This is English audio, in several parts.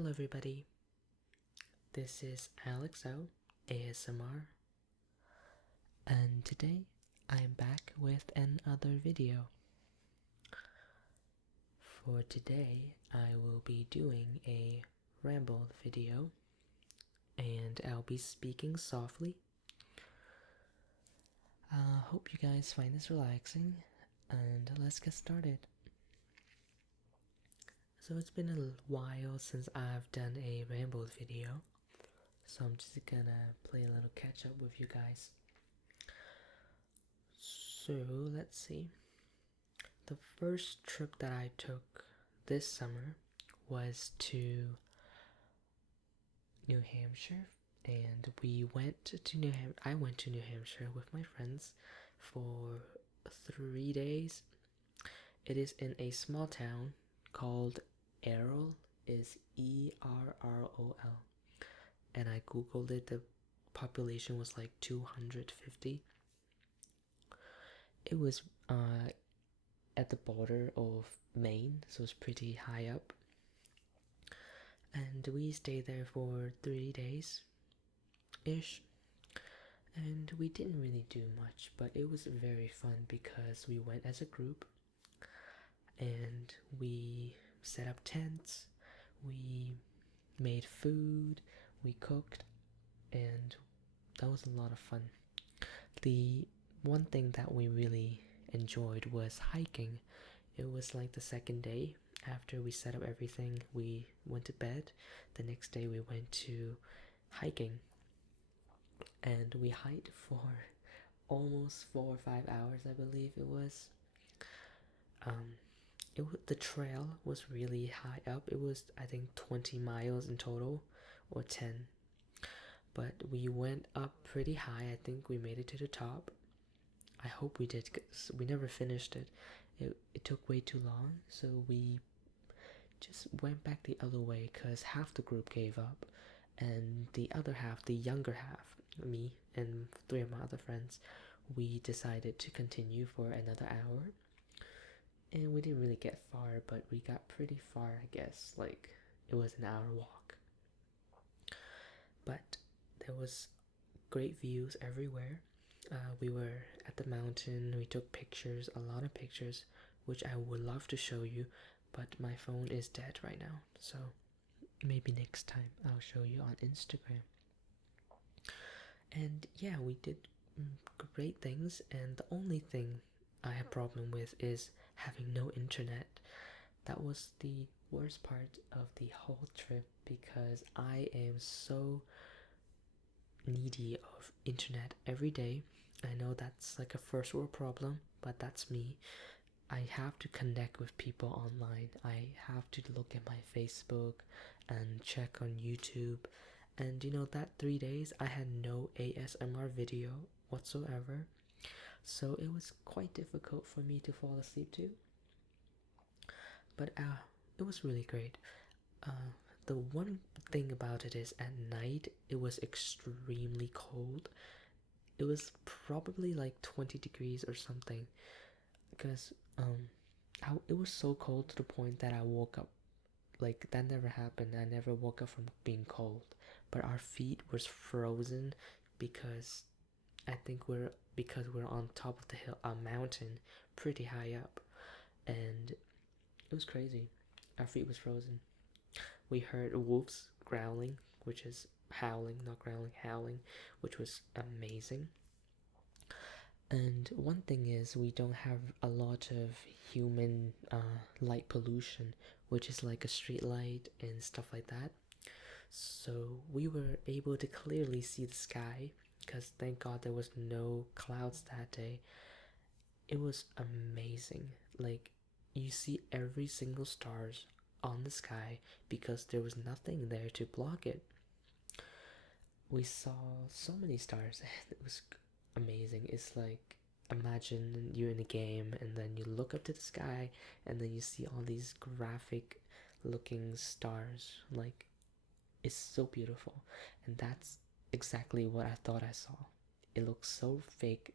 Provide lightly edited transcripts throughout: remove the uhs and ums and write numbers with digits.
Hello everybody, this is Alexo ASMR, and today I am back with another video. For today I will be doing a ramble video, and I'll be speaking softly. Hope you guys find this relaxing, and let's get started. So it's been a while since I've done a ramble video, so I'm just gonna play a little catch up with you guys. So let's see. The first trip that I took this summer was to New Hampshire, and I went to New Hampshire with my friends for 3 days. It is in a small town called Errol, is Errol, and I googled it. The population was like 250. It was at the border of Maine, so it's pretty high up. And we stayed there for 3 days ish. And we didn't really do much, but it was very fun because we went as a group and we set up tents, we made food, we cooked, and that was a lot of fun. The one thing that we really enjoyed was hiking. It was like the second day after we set up everything, we went to bed. The next day we went to hiking, and we hiked for almost 4 or 5 hours, I believe it was. The trail was really high up. It was, I think, 20 miles in total, or 10. But we went up pretty high. I think we made it to the top. I hope we did, because we never finished it. It took way too long, so we just went back the other way because half the group gave up, and the other half, the younger half, me and 3 of my other friends, we decided to continue for another hour. And we didn't really get far, but we got pretty far, I guess. Like, it was an hour walk. But there was great views everywhere. We were at the mountain, we took pictures, a lot of pictures, which I would love to show you, but my phone is dead right now, so maybe next time I'll show you on Instagram. And yeah, we did great things, and the only thing I have problem with is having no internet. That was the worst part of the whole trip because I am so needy of internet every day. I know that's like a first world problem, but that's me. I have to connect with people online. I have to look at my Facebook and check on YouTube. And that 3 days I had no ASMR video whatsoever. So it was quite difficult for me to fall asleep too. But it was really great. The one thing about it is at night it was extremely cold. It was probably like 20 degrees or something, because it was so cold to the point that I woke up. Like, that never happened. I never woke up from being cold, but our feet was frozen because I think because we're on top of the hill, a mountain pretty high up, and it was crazy. Our feet was frozen. We heard wolves growling, which is howling, not growling, howling, which was amazing. And one thing is, we don't have a lot of human light pollution, which is like a street light and stuff like that. So we were able to clearly see the sky, because thank God there was no clouds that day. It was amazing. Like, you see every single stars on the sky because there was nothing there to block it. We saw so many stars and it was amazing. It's like, imagine you're in a game and then you look up to the sky and then you see all these graphic looking stars. Like, it's so beautiful, and that's exactly what I thought I saw. It looks so fake,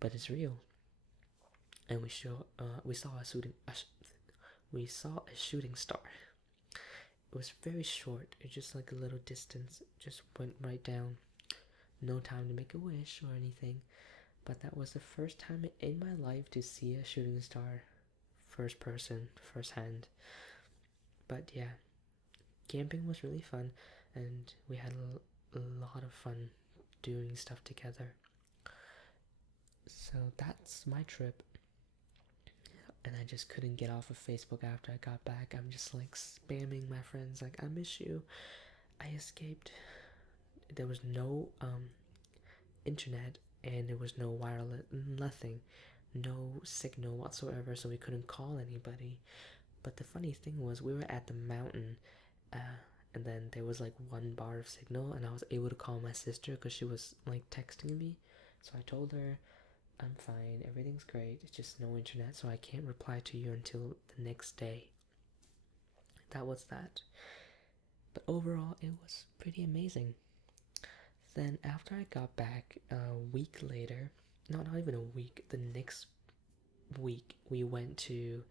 but it's real. And we saw a shooting star. It was very short. It just like a little distance. Just went right down. No time to make a wish or anything. But that was the first time in my life to see a shooting star, first person, first hand. But yeah, camping was really fun, and we had a lot of fun doing stuff together. So that's my trip, and I just couldn't get off of Facebook after I got back. I'm just like spamming my friends, like, I miss you. I escaped. There was no internet, and there was no wireless, nothing, no signal whatsoever, so we couldn't call anybody. But the funny thing was, we were at the mountain, and then there was like one bar of signal, and I was able to call my sister because she was like texting me. So I told her, I'm fine, everything's great, it's just no internet, so I can't reply to you until the next day. That was that. But overall, it was pretty amazing. Then after I got back a week later, not even a week, the next week we went to,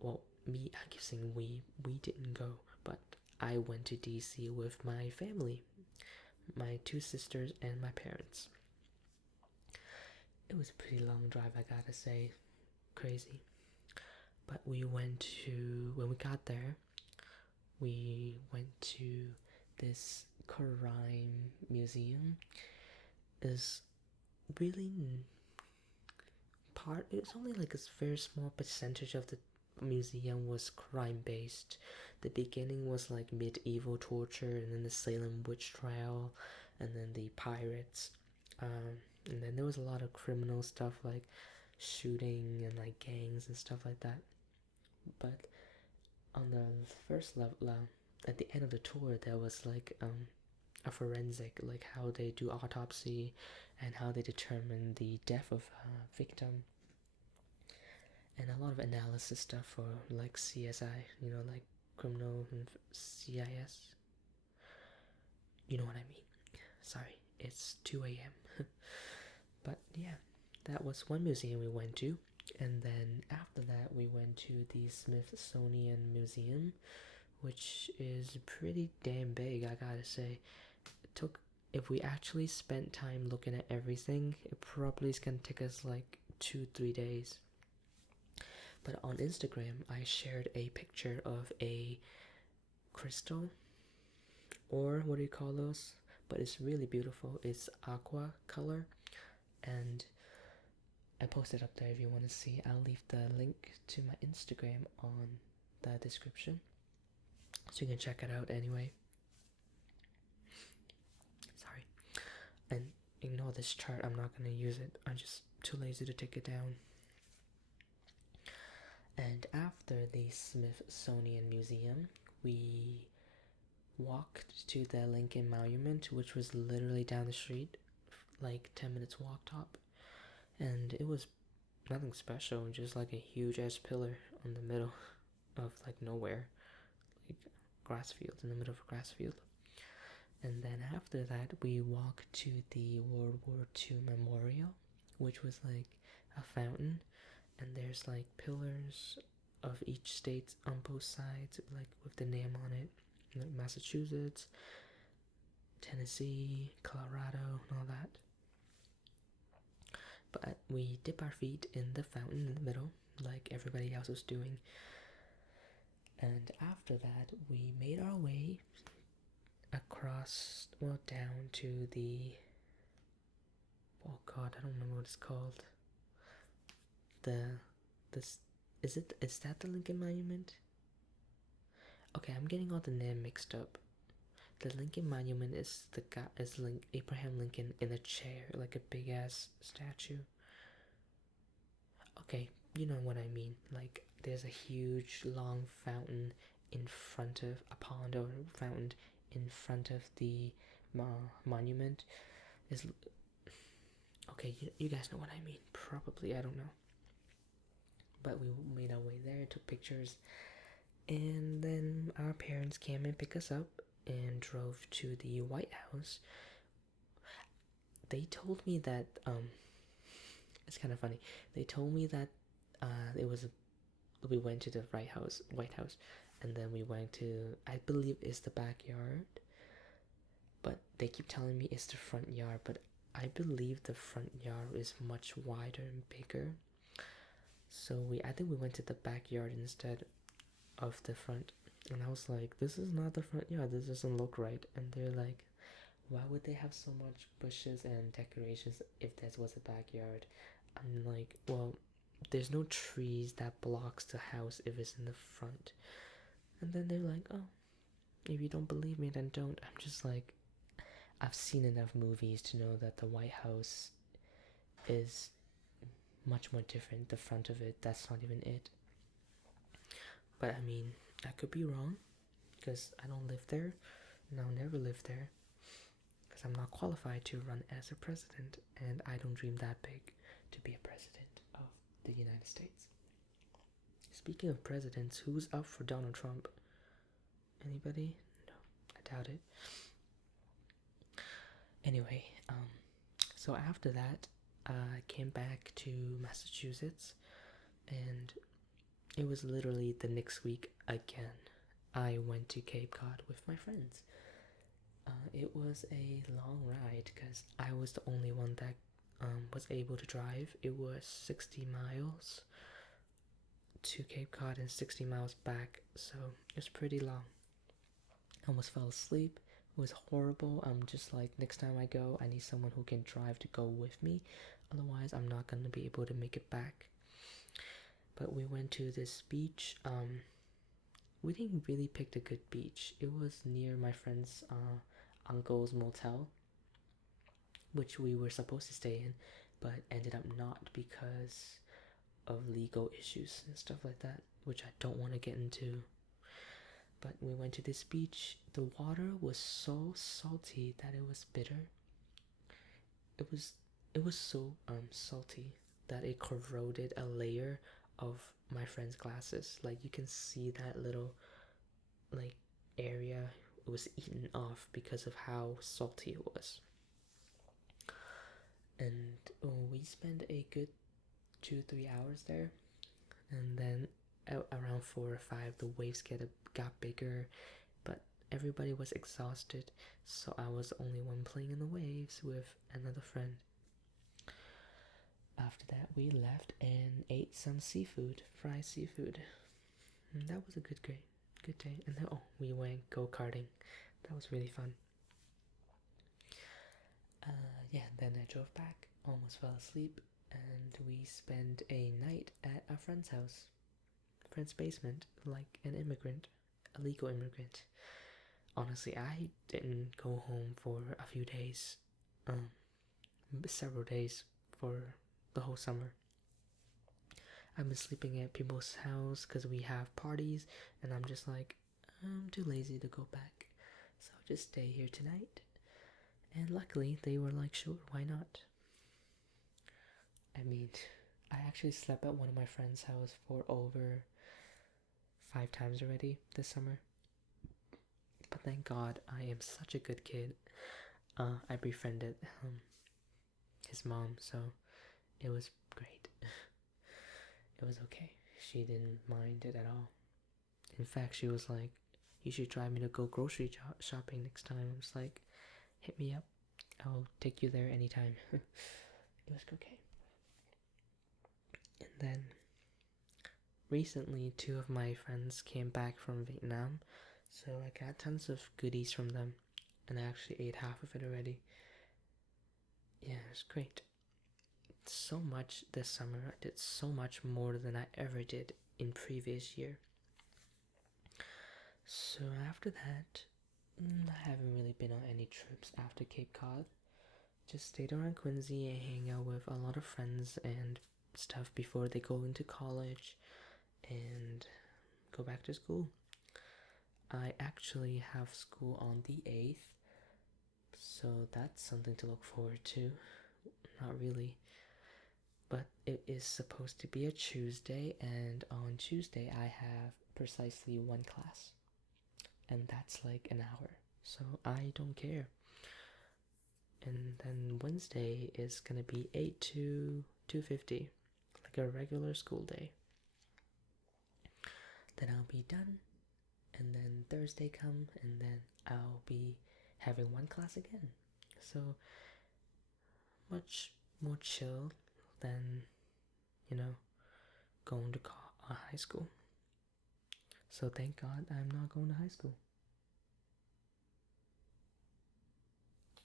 well, me, I keep saying we didn't go, but I went to DC with my family, my two sisters and my parents. It was a pretty long drive, I gotta say, crazy. But we went to, when we got there, we went to this crime museum. Is really part, it's only like a very small percentage of the museum was crime based. The beginning was like medieval torture, and then the Salem witch trial, and then the pirates, and then there was a lot of criminal stuff like shooting and like gangs and stuff like that. But on the first level, at the end of the tour, there was like a forensic, like how they do autopsy and how they determine the death of a victim, and a lot of analysis stuff for like CSI, like criminal and CIS. You know what I mean? Sorry, it's 2 a.m. But yeah, that was one museum we went to. And then after that, we went to the Smithsonian Museum, which is pretty damn big, I gotta say. It took, if we actually spent time looking at everything, it probably is gonna take us like 2-3 days. But on Instagram, I shared a picture of a crystal, or what do you call those? But it's really beautiful. It's aqua color, and I posted up there if you want to see. I'll leave the link to my Instagram on the description, so you can check it out anyway. Sorry. And ignore this chart, I'm not going to use it. I'm just too lazy to take it down. And after the Smithsonian Museum, we walked to the Lincoln Monument, which was literally down the street, like 10 minutes walk top. And it was nothing special, just like a huge ass pillar on the middle of like nowhere, like grass field, in the middle of a grass field. And then after that, we walked to the World War II Memorial, which was like a fountain, and there's like pillars of each state on both sides, like with the name on it, like Massachusetts, Tennessee, Colorado, and all that. But we dip our feet in the fountain in the middle, like everybody else was doing. And after that, we made our way across, well, down to the, oh god, I don't remember what it's called. Is that the Lincoln Monument? Okay, I'm getting all the name mixed up. The Lincoln Monument is the guy, is Abraham Lincoln in a chair, like a big ass statue. Okay, you know what I mean. Like, there's a huge long fountain in front of a pond, or fountain in front of the monument. Is okay. You guys know what I mean. Probably, I don't know. But we made our way there, took pictures, and then our parents came and picked us up and drove to the White House. They told me that it's kind of funny. They told me that it was we went to the White House, and then we went to, I believe it's the backyard, but they keep telling me it's the front yard, but I believe the front yard is much wider and bigger. So I think we went to the backyard instead of the front. And I was like, this is not the front yard, this doesn't look right. And they're like, why would they have so much bushes and decorations if that was a backyard? I'm like, well, there's no trees that blocks the house if it's in the front. And then they're like, oh, if you don't believe me, then don't. I'm just like, I've seen enough movies to know that the White House is much more different. The front of it, that's not even it. But I mean, I could be wrong, because I don't live there, and I'll never live there, because I'm not qualified to run as a president, and I don't dream that big to be a president of the United States. Speaking of presidents, who's up for Donald Trump? Anybody? No, I doubt it. Anyway, so after that, I came back to Massachusetts, and it was literally the next week again. I went to Cape Cod with my friends. It was a long ride because I was the only one that was able to drive. It was 60 miles to Cape Cod and 60 miles back, so it was pretty long. I almost fell asleep. It was horrible. I'm just like, next time I go, I need someone who can drive to go with me. Otherwise, I'm not going to be able to make it back. But we went to this beach. We didn't really pick a good beach. It was near my friend's uncle's motel, which we were supposed to stay in, but ended up not because of legal issues and stuff like that, which I don't want to get into. But we went to this beach. The water was so salty that it was bitter. It was so salty that it corroded a layer of my friend's glasses. Like, you can see that little like area was eaten off because of how salty it was. And we spent a good 2-3 hours there, and then around 4 or 5 the waves got bigger, but everybody was exhausted, so I was the only one playing in the waves with another friend. After that, we left and ate some seafood, fried seafood, and that was a good day. And then we went go-karting. That was really fun. Then I drove back, almost fell asleep, and we spent a night at a friend's house, friend's basement, like an immigrant, a legal immigrant. Honestly, I didn't go home for a few days, several days for the whole summer. I've been sleeping at people's house because we have parties, and I'm just like, I'm too lazy to go back, so I'll just stay here tonight. And luckily, they were like, sure, why not? I mean, I actually slept at one of my friend's house for over 5 times already this summer. But thank God, I am such a good kid. I befriended his mom, so it was great. It was okay. She didn't mind it at all. In fact, she was like, you should drive me to go grocery shopping next time. I was like, hit me up. I'll take you there anytime. It was okay. And then recently, 2 of my friends came back from Vietnam, so I got tons of goodies from them, and I actually ate half of it already. Yeah, it was great. So much this summer. I did so much more than I ever did in previous year. So after that, I haven't really been on any trips after Cape Cod. Just stayed around Quincy and hang out with a lot of friends and stuff before they go into college and go back to school. I actually have school on the 8th, so that's something to look forward to. Not really. But it is supposed to be a Tuesday, and on Tuesday I have precisely 1 class. And that's like an hour, so I don't care. And then Wednesday is gonna be 8 to 2:50, like a regular school day. then I'll be done, and then Thursday come, and then I'll be having one class again. So much more chill than, you know, going to high school. So thank God I'm not going to high school.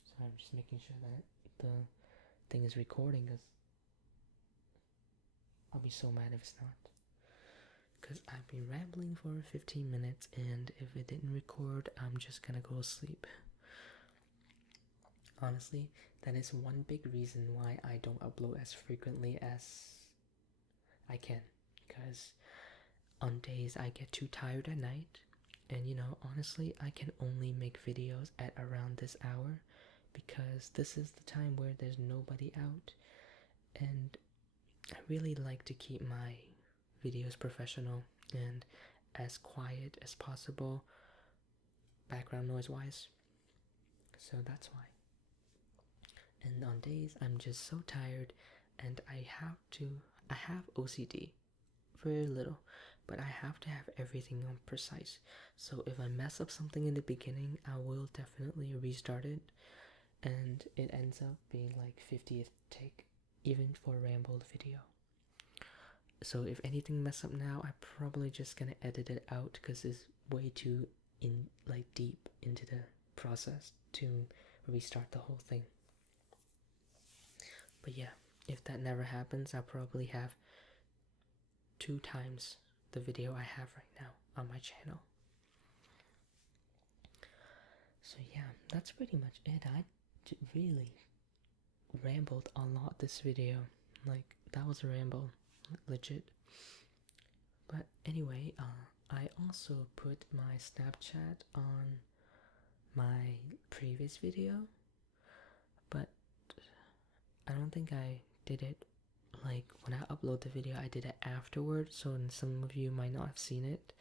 So I'm just making sure that the thing is recording, because I'll be so mad if it's not. Because I've been rambling for 15 minutes, and if it didn't record, I'm just gonna go to sleep. Honestly, that is one big reason why I don't upload as frequently as I can. Because on days I get too tired at night, and honestly, I can only make videos at around this hour, because this is the time where there's nobody out, and I really like to keep my videos professional and as quiet as possible, background noise wise. So that's why. And on days I'm just so tired, and I have OCD, very little, but I have to have everything on precise. So if I mess up something in the beginning, I will definitely restart it, and it ends up being like 50th take, even for Ramble video. So if anything mess up now, I'm probably just gonna edit it out, because it's way too deep into the process to restart the whole thing. But yeah, if that never happens, I'll probably have 2 times the video I have right now on my channel. So yeah, that's pretty much it. I really rambled a lot this video. Like, that was a ramble, legit. But anyway, I also put my Snapchat on my previous video, but I don't think I did it like when I upload the video. I did it afterward, so some of you might not have seen it.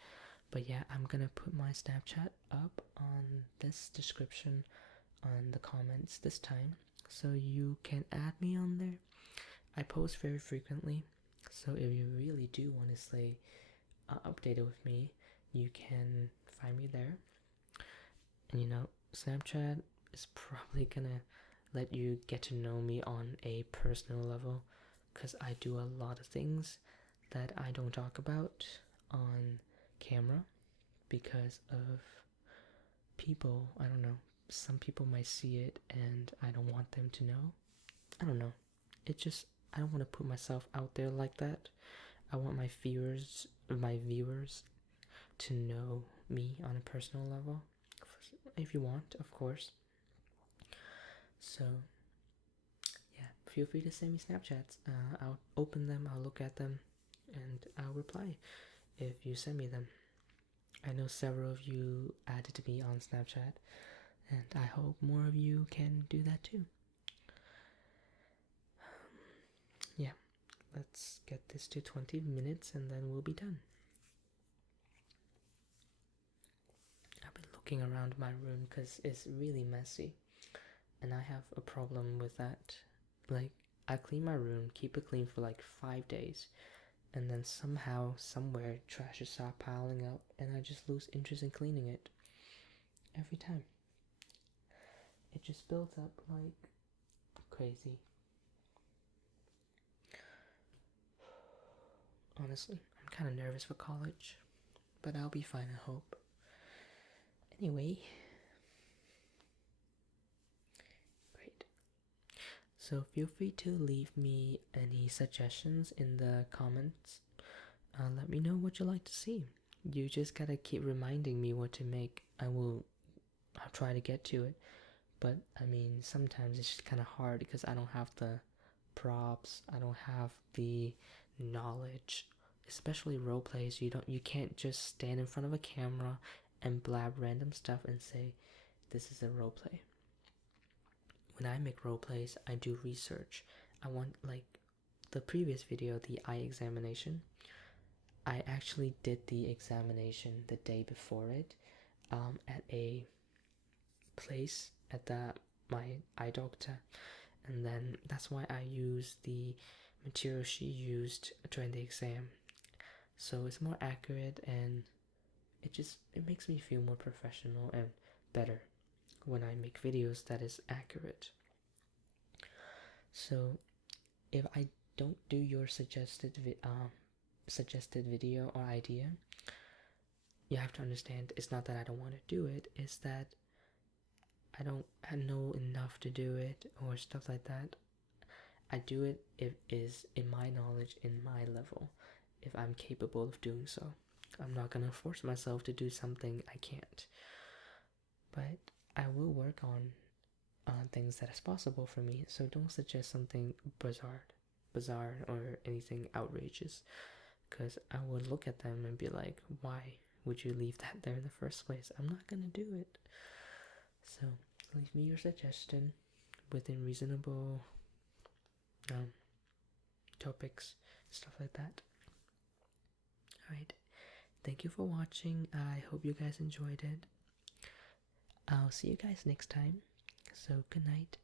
But yeah, I'm gonna put my Snapchat up on this description, on the comments this time, so you can add me on there. I post very frequently, so if you really do want to stay updated with me, you can find me there. And Snapchat is probably gonna let you get to know me on a personal level, because I do a lot of things that I don't talk about on camera because of people. I don't know, some people might see it and I don't want them to know. I don't know, I don't want to put myself out there like that. I want my viewers to know me on a personal level, if you want, of course. So yeah, feel free to send me Snapchats. I'll open them, I'll look at them, and I'll reply if you send me them. I know several of you added me on Snapchat, and I hope more of you can do that too. Yeah, let's get this to 20 minutes and then we'll be done. I've been looking around my room because it's really messy, and I have a problem with that. Like, I clean my room, keep it clean for like 5 days, and then somehow, somewhere, trash just start piling up, and I just lose interest in cleaning it. Every time. It just builds up like crazy. Honestly, I'm kind of nervous for college, but I'll be fine, I hope. Anyway. Great. So feel free to leave me any suggestions in the comments. Let me know what you like to see. You just gotta keep reminding me what to make. I'll try to get to it. But I mean, sometimes it's just kind of hard because I don't have the props. I don't have the knowledge, especially role plays. You can't just stand in front of a camera and blab random stuff and say this is a role play. When I make role plays, I do research. I want, like the previous video, the eye examination, I actually did the examination the day before it, at a place at my eye doctor, and then that's why I used the material she used during the exam. so it's more accurate, and it makes me feel more professional and better when I make videos that is accurate. So if I don't do your suggested video or idea, you have to understand it's not that I don't want to do it, it's that I don't know enough to do it or stuff like that. I do it if it is in my knowledge, in my level, if I'm capable of doing so. I'm not gonna force myself to do something I can't. But I will work on things that is possible for me, so don't suggest something bizarre or anything outrageous, because I would look at them and be like, why would you leave that there in the first place? I'm not gonna do it. So leave me your suggestion within reasonable topics, stuff like that. Alright, thank you for watching. I hope you guys enjoyed it. I'll see you guys next time. So good night